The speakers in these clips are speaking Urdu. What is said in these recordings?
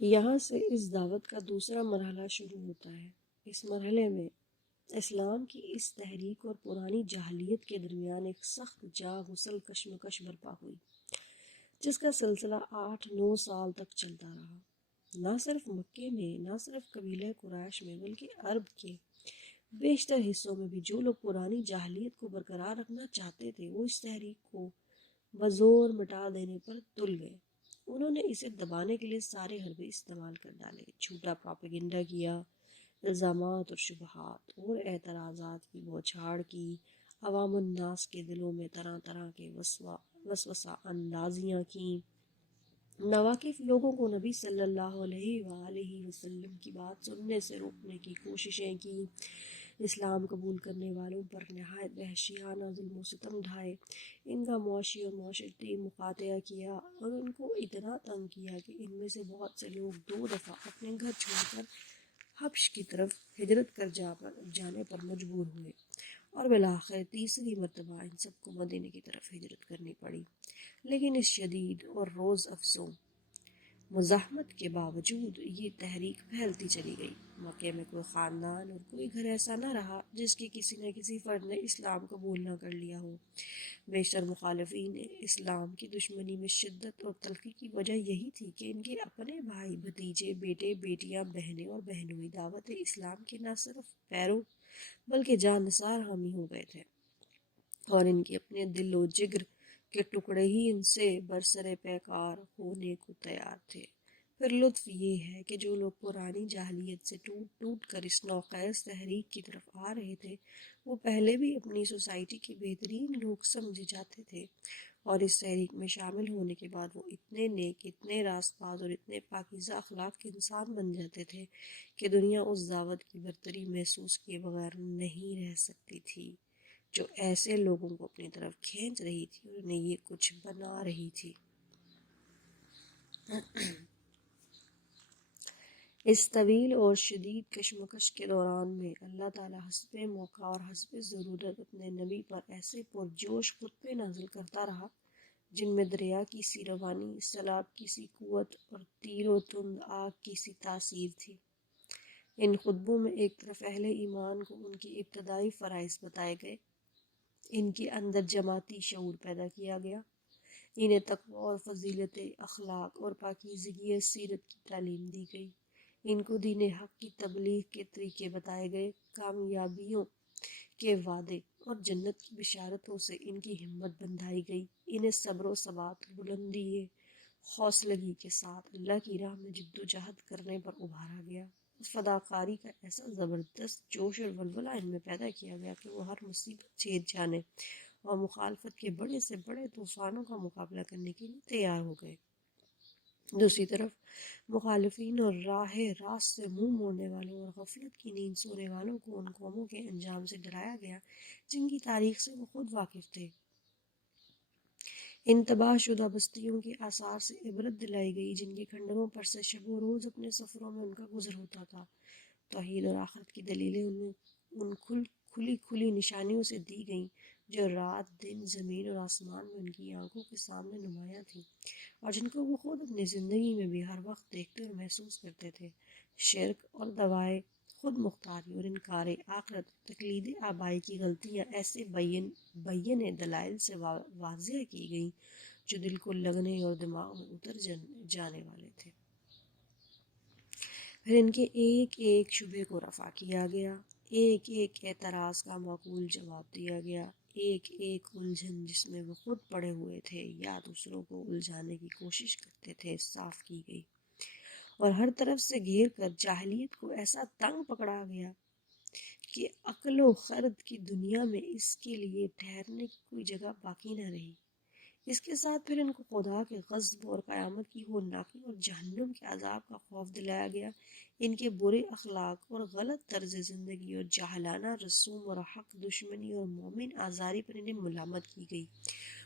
یہاں سے اس دعوت کا دوسرا مرحلہ شروع ہوتا ہے۔ اس مرحلے میں اسلام کی اس تحریک اور پرانی جاہلیت کے درمیان ایک سخت جاگ غسل کشمکش برپا ہوئی، جس کا سلسلہ 8-9 سال تک چلتا رہا۔ نہ صرف مکے میں، نہ صرف قبیلہ قریش میں، بلکہ عرب کے بیشتر حصوں میں بھی جو لوگ پرانی جاہلیت کو برقرار رکھنا چاہتے تھے، وہ اس تحریک کو بزور مٹا دینے پر تل گئے۔ انہوں نے اسے دبانے کے لیے سارے حربے استعمال کر ڈالے، جھوٹا پروپیگنڈا کیا، الزامات اور شبہات اور اعتراضات کی بوچھاڑ کی، عوام الناس کے دلوں میں طرح طرح کے وسوسہ اندازیاں کیں، ناواقف لوگوں کو نبی صلی اللہ علیہ وآلہ وسلم کی بات سننے سے روکنے کی کوششیں کی، اسلام قبول کرنے والوں پر نہایت وحشیانہ ظلم و ستم ڈھائے، ان کا معاشی اور معاشرتی مقاطعہ کیا اور ان کو اتنا تنگ کیا کہ ان میں سے بہت سے لوگ 2 دفعہ اپنے گھر چھوڑ کر حبش کی طرف ہجرت کر جانے پر مجبور ہوئے، اور بالآخر تیسری مرتبہ ان سب کو مدینے کی طرف ہجرت کرنی پڑی۔ لیکن اس شدید اور روز افزوں مزاحمت کے باوجود یہ تحریک پھیلتی چلی گئی۔ مکے میں کوئی خاندان اور کوئی گھر ایسا نہ رہا جس کے کسی نہ کسی فرد نے اسلام قبول نہ کر لیا ہو۔ بیشتر مخالفین اسلام کی دشمنی میں شدت اور تلخی کی وجہ یہی تھی کہ ان کے اپنے بھائی، بھتیجے، بیٹے، بیٹیاں، بہنیں اور بہنوئی دعوت اسلام کے نہ صرف پیرو بلکہ جاں نثار حامی ہو گئے تھے، اور ان کے اپنے دل و جگر کے ٹکڑے ہی ان سے برسر پیکار ہونے کو تیار تھے۔ پھر لطف یہ ہے کہ جو لوگ پرانی جاہلیت سے ٹوٹ ٹوٹ کر اس نوخیز تحریک کی طرف آ رہے تھے، وہ پہلے بھی اپنی سوسائٹی کے بہترین لوگ سمجھے جاتے تھے، اور اس تحریک میں شامل ہونے کے بعد وہ اتنے نیک، اتنے راست باز اور اتنے پاکیزہ اخلاق کے انسان بن جاتے تھے کہ دنیا اس دعوت کی برتری محسوس کیے بغیر نہیں رہ سکتی تھی جو ایسے لوگوں کو اپنی طرف کھینچ رہی تھی اور انہیں یہ کچھ بنا رہی تھی۔ اس طویل اور شدید کشمکش کے دوران میں اللہ تعالیٰ حسب موقع اور حسب ضرورت اپنے نبی پر ایسے پرجوش خطبے نازل کرتا رہا جن میں دریا کی سی روانی، سیلاب کی سی قوت اور تیر و تند آگ کی سی تاثیر تھی۔ ان خطبوں میں ایک طرف اہل ایمان کو ان کی ابتدائی فرائض بتائے گئے، ان کے اندر جماعتی شعور پیدا کیا گیا، انہیں تقوی اور فضیلت اخلاق اور پاکیزگی سیرت کی تعلیم دی گئی، ان کو دین حق کی تبلیغ کے طریقے بتائے گئے، کامیابیوں کے وعدے اور جنت کی بشارتوں سے ان کی ہمت بندھائی گئی، انہیں صبر و ثبات، بلندی حوصلگی کے ساتھ اللہ کی راہ میں جد و جہد کرنے پر ابھارا گیا، فداکاری کا ایسا زبردست جوش اور ولولہ ان میں پیدا کیا گیا کہ وہ ہر مصیبت جھیل جانے اور مخالفت کے بڑے سے بڑے طوفانوں کا مقابلہ کرنے کے لیے تیار ہو گئے۔ دوسری طرف مخالفین اور راہ راست سے منہ موڑنے والوں اور غفلت کی نیند سونے والوں کو ان قوموں کے انجام سے ڈرایا گیا جن کی تاریخ سے وہ خود واقف تھے۔ ان تباہ شدہ بستیوں کے آثار سے عبرت دلائی گئی جن کے کھنڈروں پر سے شب و روز اپنے سفروں میں ان کا گزر ہوتا تھا۔ توحید اور آخرت کی دلیلیں ان کھلی کھلی نشانیوں سے دی گئیں جو رات دن زمین اور آسمان میں ان کی آنکھوں کے سامنے نمایاں تھیں، اور جن کو وہ خود اپنی زندگی میں بھی ہر وقت دیکھتے اور محسوس کرتے تھے۔ شرک اور دوائے خود مختاری اور انکار آخرت، تقلید آبائی کی غلطیاں ایسے بین دلائل سے واضح کی گئیں جو دل کو لگنے اور دماغ میں اتر جانے والے تھے۔ پھر ان کے ایک ایک شبہ کو رفع کیا گیا، ایک ایک اعتراض کا معقول جواب دیا گیا، ایک ایک الجھن جس میں وہ خود پڑے ہوئے تھے یا دوسروں کو الجھانے کی کوشش کرتے تھے صاف کی گئی، اور ہر طرف سے گھیر کر جاہلیت کو ایسا تنگ پکڑا گیا کہ عقل و خرد کی دنیا میں اس کے لیے ٹھہرنے کی کوئی جگہ باقی نہ رہی۔ اس کے ساتھ پھر ان کو خدا کے غضب اور قیامت کی ہولناکی اور جہنم کے عذاب کا خوف دلایا گیا۔ ان کے برے اخلاق اور غلط طرز زندگی اور جاہلانہ رسوم اور حق دشمنی اور مومن آزاری پر انہیں ملامت کی گئی،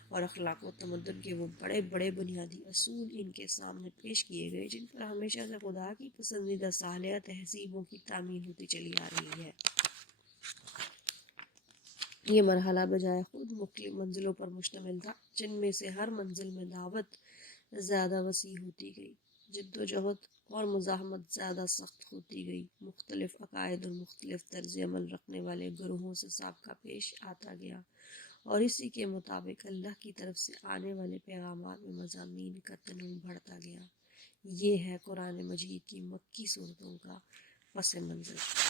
اور اخلاق و تمدن کے وہ بڑے بڑے بنیادی اصول ان کے سامنے پیش کیے گئے جن پر ہمیشہ سے خدا کی پسندیدہ صالحہ تہذیبوں کی تعمیر ہوتی چلی آ رہی ہے۔ یہ مرحلہ بجائے خود مختلف منزلوں پر مشتمل تھا جن میں سے ہر منزل میں دعوت زیادہ وسیع ہوتی گئی، جد و جہد اور مزاحمت زیادہ سخت ہوتی گئی۔ مختلف عقائد اور مختلف طرز عمل رکھنے والے گروہوں سے سابقہ پیش آتا گیا، اور اسی کے مطابق اللہ کی طرف سے آنے والے پیغامات میں مضامین کا تنوع بڑھتا گیا۔ یہ ہے قرآن مجید کی مکی صورتوں کا پس منظر۔